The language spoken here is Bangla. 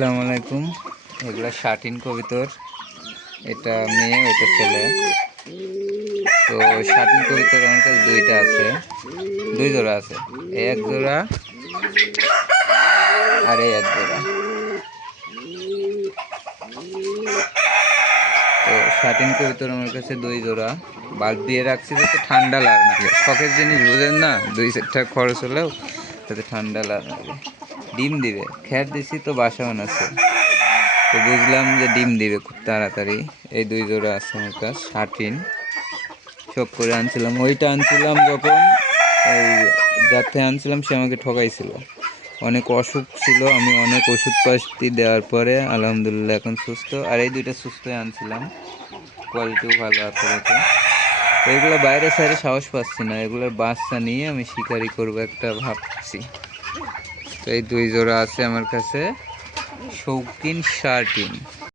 আসসালামু আলাইকুম। এগুলা শাটিন কবিতর, এটা মেয়ে ওটা ছেলে। তো শাটিন কবিতর আমার কাছে দুইটা আছে, দুই জোড়া আছে। এই এক জোড়া আর এই এক জোড়া। তো শাটিন কবিতর আমার কাছে দুই জোড়া। বাল্ব দিয়ে রাখছি যাতে ঠান্ডা লাগে না, শখের জিনিস বুঝেন না, 2 খরচ হলেও যাতে ঠান্ডা লাগে। ডিম দিবে, খ্যার দিছি তো বাসা বানাচ্ছে, তো বুঝলাম যে ডিম দিবে খুব তাড়াতাড়ি। এই দুই জোড়া আছে আমার কাছে শাটিন। শখ করে আনছিলাম, ওইটা আনছিলাম যখন ওই যাতে আনছিলাম সে আমাকে ঠকাইছিল। অনেক অসুখ ছিল, আমি অনেক ওষুধ পাতি দেওয়ার পরে আলহামদুলিল্লাহ এখন সুস্থ। আর এই দুইটা সুস্থই আনছিলাম, কোয়ালিটিও ভালো আছে দেখে। তো এগুলো বাইরে সাইরে সাহস পাচ্ছি না, এগুলোর বাচ্চা নিয়ে আমি শিকারি করবো একটা ভাবছি। তো এই দুই জোড়া আছে আমার কাছে, শৌখিন শার্টিন।